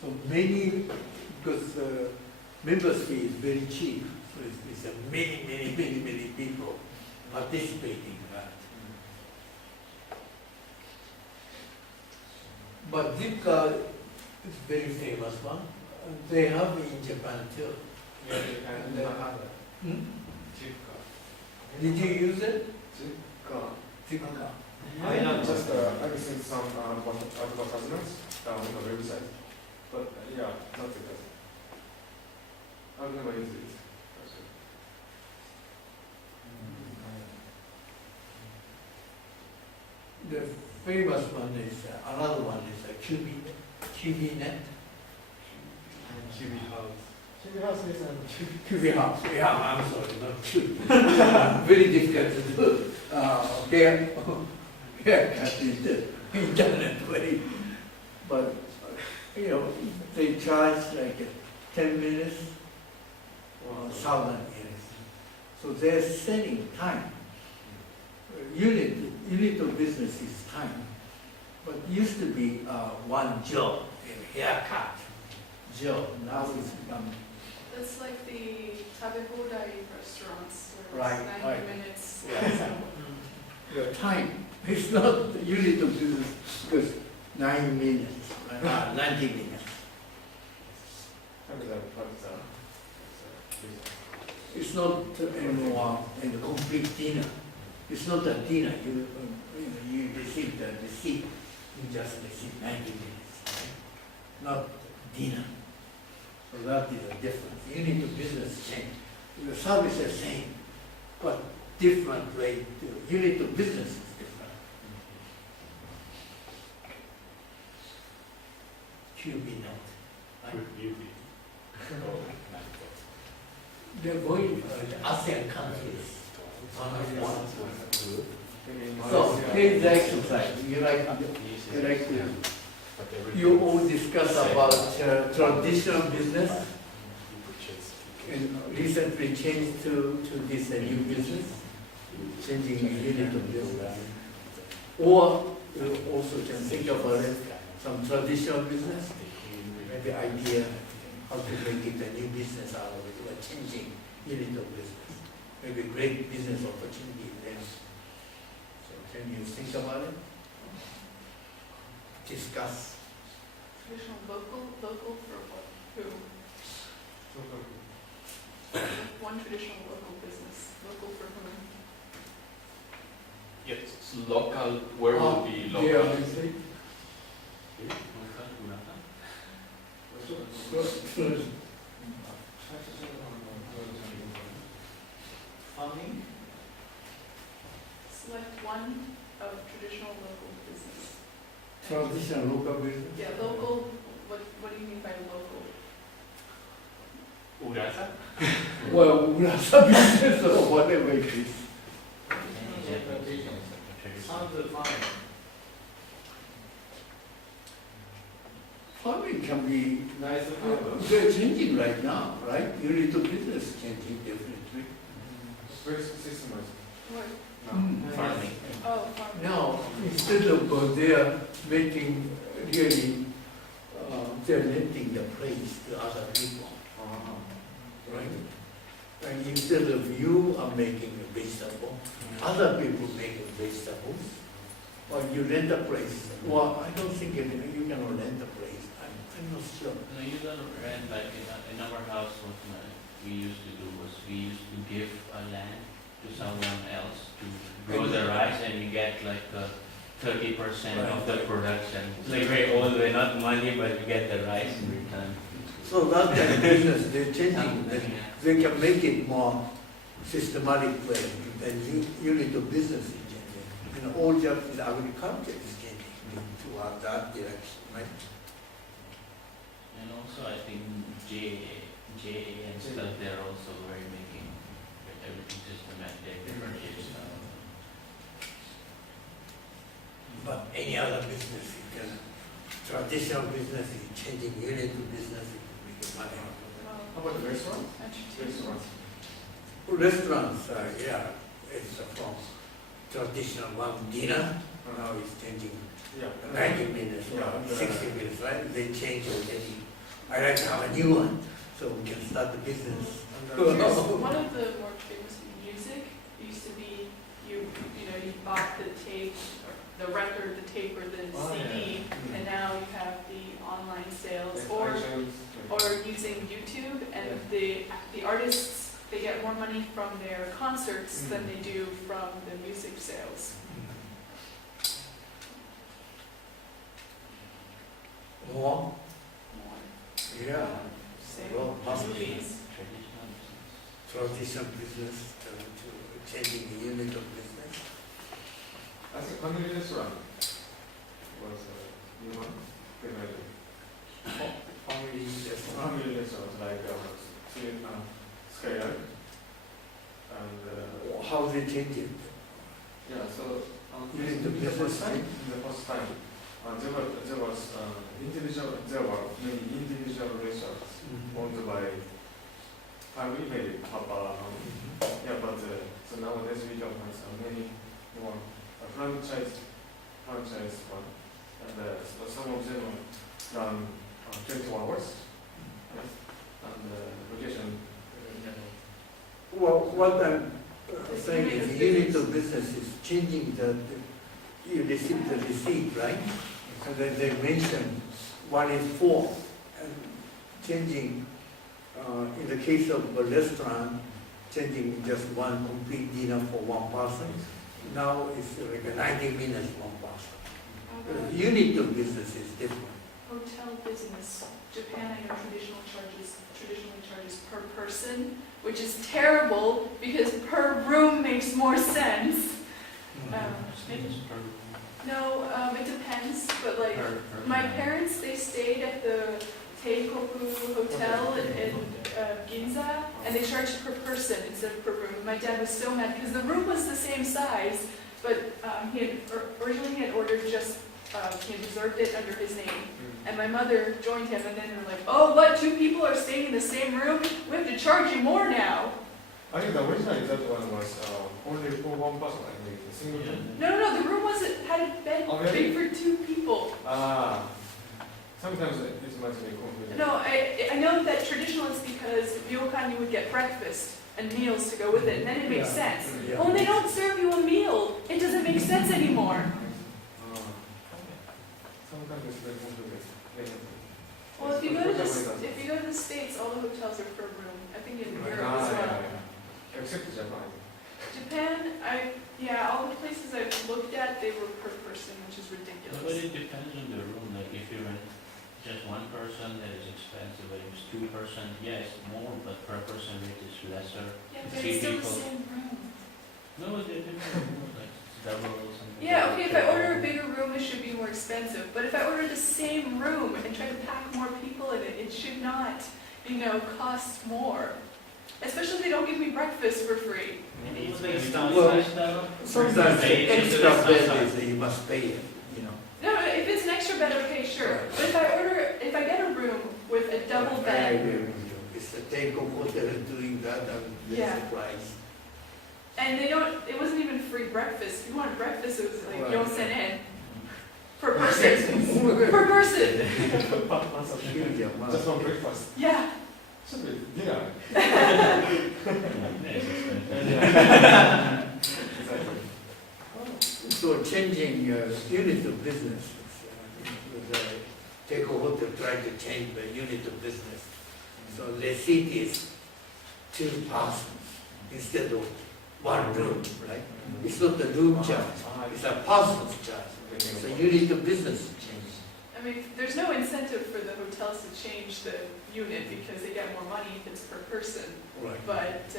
So many, because members fee is very cheap, so it's many people participating in that. But Zipka is very famous one. They have in Japan too. Yeah, and Hmm? Jipka. Did you use it? Jipka. Zipka. I know just I've seen some advertisements on the website, but yeah, not the best. I've never used it. The famous one is, another one is QBNet. QB House. QB House is QB House, yeah, I'm sorry, not QB. Very difficult to do. Haircut in the internet way. But, they charge like 10 minutes or 1,000 minutes. So they're selling time. Unit of business is time. But used to be one job, a haircut job. Now it's become It's like the tabebodai restaurants, where Right, it's 90 right. minutes. Yeah. your time. It's not the unit of business because 9 minutes, 90 minutes. It's not anymore a complete dinner. It's not a dinner. You receive the receipt. You just receive 90 minutes, not dinner. So that is a difference. Unit of business change. The service is same, but different way. The unit of business is different. QB not. They're going to ASEAN countries. So here's the exercise. You like to. You all discuss about traditional business and recently changed to this new business, changing the unit of business. Or you also can think about it, some traditional business, maybe idea how to make it a new business out of it, or changing unit of business. Maybe great business opportunity there. So can you think about it? Discuss. Traditional local for what? Who? One traditional local business. Local for whom? Yes, it's local, where will be local? Yeah, I see. farming. Select one of traditional local business. Traditional local business. Yeah, local, what do you mean by local? Urasa? Well, Urasa business or whatever it is. Sounds good farming. Farming can be, Nice farming. they're changing right now, right? Unit of business is changing definitely. Very systemized. What? Mm. Farming. Oh, farming. Now, instead of they are making really, they're renting the place to other people, right? And instead of you are making a vegetable, other people making vegetables, or you rent a place. Well, I don't think you can rent a place. I'm not sure. No, you don't rent, like in our house, what we used to do was we used to give a land to someone else to grow the rice, and you get like 30% of the production. It's like very old way, not money, but you get the rice in return. So that kind of business, they're changing. They can make it more systematic way. And unit of business is changing. All Japanese agriculture is changing toward that direction, right? And also, I think JA and stuff, they're also very making everything systematic. But any other business, you can, traditional business is changing, unit of business is making money. How about the restaurant? Entertainment. Restaurants, yeah, it's from traditional one dinner, Now it's changing Yeah. 90 minutes, Yeah. 60 minutes, right? They change it. I like to have a new one, so we can start the business. One of the more famous music used to be you bought the tape, or the record, the tape, or the Oh, CD, yeah. and now you have the online sales Like or iTunes, using YouTube, and the artists, they get more money from their concerts than they do from the music sales. More? More. Yeah. Same Well, must be. movies. Transition business to changing the unit of business. I think family restaurant was new one. Definitely. Family restaurant. Family restaurant like Square and How they change it? yeah. So Unit of in the business. first time, there was individual. There were many individual restaurants owned by family, maybe Papa. Yeah, but so nowadays we don't have so many more franchise one, and so some of them run 24 hours, yes, and vacation. Well, what I'm saying is the unit of business is changing you receive the receipt, right? And then they mention one is four, and changing, in the case of a restaurant, changing just one complete dinner for one person. Now it's like a 90 minutes one person. The unit of business is different. Hotel business, Japan, I know traditionally charges per person, which is terrible because per room makes more sense. No, it depends, but like my parents, they stayed at the Teikoku Hotel in Ginza, and they charged per person instead of per room. My dad was so mad because the room was the same size, but he had originally ordered just he had reserved it under his name. And my mother joined him, and then they're like, "Oh, what? 2 people are staying in the same room? We have to charge you more now." I think the original that one was only for one person. I think a single. No, the room had a bed Oh, really? big for 2 people. Sometimes it's much more confusing. No, I know that traditional is because ryokan you would get breakfast and meals to go with it, and then it makes sense. Yeah. Well, when they don't serve you a meal, it doesn't make sense anymore. Sometimes it's very confusing. Well, if you go to the States, all the hotels are per room. I think in Europe as well. Except Japan. Japan, all the places I've looked at, they were per person, which is But ridiculous. it depends on the room, like if you rent just one person, that is expensive, but if it's 2 person, yeah, it's more, but per person rate is lesser. Yeah, but 3 it's still the people. same room. No, they're different rooms, like it's double or something. Yeah, okay, if I order a bigger room, it should be more expensive. But if I order the same room and try to pack more people in it, it should not, cost more. Especially if they don't give me breakfast for free. Well, sometimes the extra bed is you must pay it, No, if it's an extra bed, okay, sure. But if I get a room with a double I bed, agree with you. It's the Teiko Hotel doing that, I'm Yeah. very surprised. and it wasn't even free breakfast. If you wanted breakfast, it was like Right. yonsen en. Per person. Per person. Huge amount. Just one breakfast. Yeah. Should be dinner. Exactly. So changing unit of business, the Teiko Hotel tried to change the unit of business. So receipt is 2 persons instead of 1 room, right? It's not the room charge, it's a person's charge. So unit of business change. I mean, there's no incentive for the hotels to change the unit because they get more money if it's per person. Right. But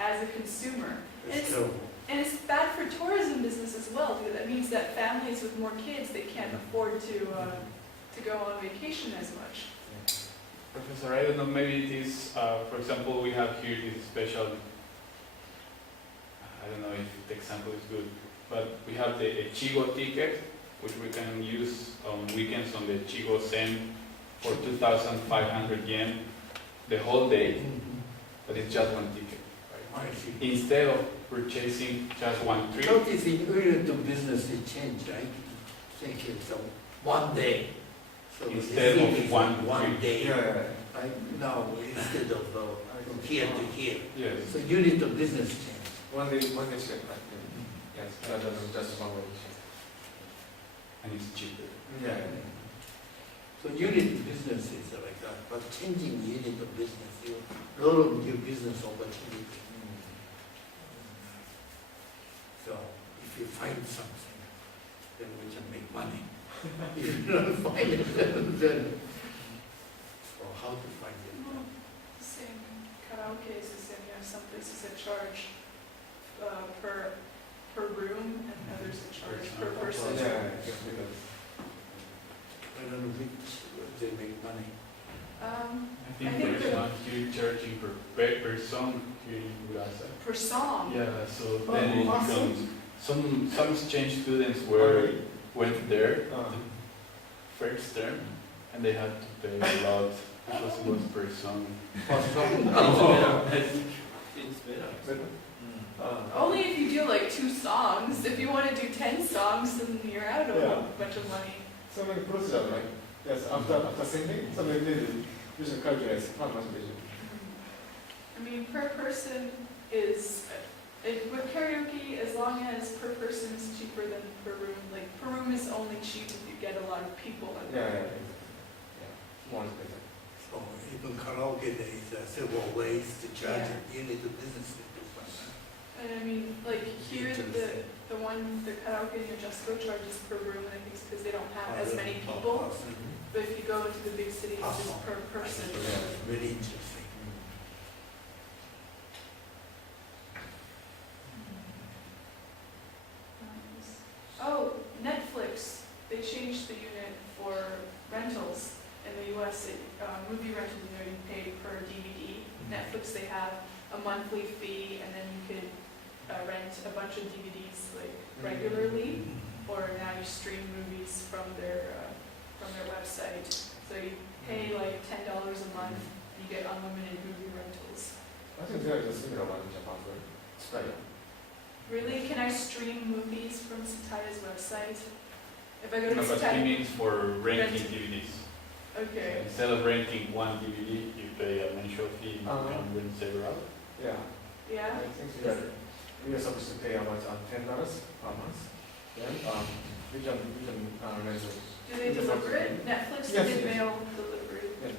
as a consumer, It's terrible. and it's bad for tourism business as well, because that means that families with more kids, they can't afford to go on vacation as much. Professor, I don't know, maybe it is, for example, we have here this special, I don't know if the example is good, but we have the Chigo ticket, which we can use on weekends on the Chigo Sen for 2,500 yen the whole day, but it's just 1 ticket, right? I see. instead of purchasing just one trip, Notice in earlier to business it changed, right? Thank you, so one day. So the Instead of receipt is one trip. day. Yeah. Right now, instead of from here to here. yes, So unit of business change. One day check, right? Yes, rather than just one way check. and it's cheaper. Yeah. So unit of business is like that, but changing unit of business, you a lot of new business opportunity. So if you find something, then we can make money. If you don't find it, then so how to find it? Well, same karaoke is the same, you have some places that charge per room and others that charge per person. Yeah, just because. I don't know which they make money. I think I think there's one here charging per song here in Urasa. Per song. Yeah, so Oh, then it awesome. becomes, some exchange students went there first term, and they had to pay a lot because it was per song. It's better. Better? Only if you do like 2 songs. If you want to do 10 songs, then you're out a Yeah. bunch of money. So many procedure, right? Yes, after sending, so many days, you should calculate how much they should. I mean, per person is, with karaoke, as long as per person is cheaper than per room. Like, per room is only cheap if you get a lot of people in Yeah, there. yeah. One better. So even karaoke, there is several ways to charge Yeah. it. Unit of business is different. And I mean, like, here, the one, the karaoke in Jusco charges per room, and I think it's because they don't have as many people. But if you go into the big cities, it's just per person. Yeah. Very interesting. Oh, Netflix, they changed the unit for rentals in the US. Movie rentals, you pay per DVD. Netflix, they have a monthly fee, and then you could rent a bunch of DVDs like regularly, or now you stream movies from their website. So you pay like $10 a month, and you get unlimited movie rentals. I think there is a similar one in Japan, right? Style. Really? Can I stream movies from Sataya's website? If I go to No, but he Sataya? means for renting DVDs. Okay. Instead of renting one DVD, you pay a mensual fee, you can rent several. Yeah. Yeah? I think we are supposed to pay about $10 per month. Then we can rent it. Do they deliver it? Netflix Yes, did yes. mail delivery. Then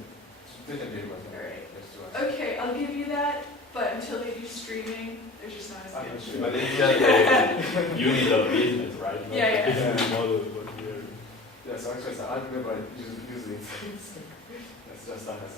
they can deliver it. Alright. Yes, to us. Okay, I'll give you that, but until they do streaming, there's just not as I'm not good. sure. But it's just a unit of business, right? Not Yeah, yeah. the business model, what we are. Yes, actually, I remember using it. That's just something.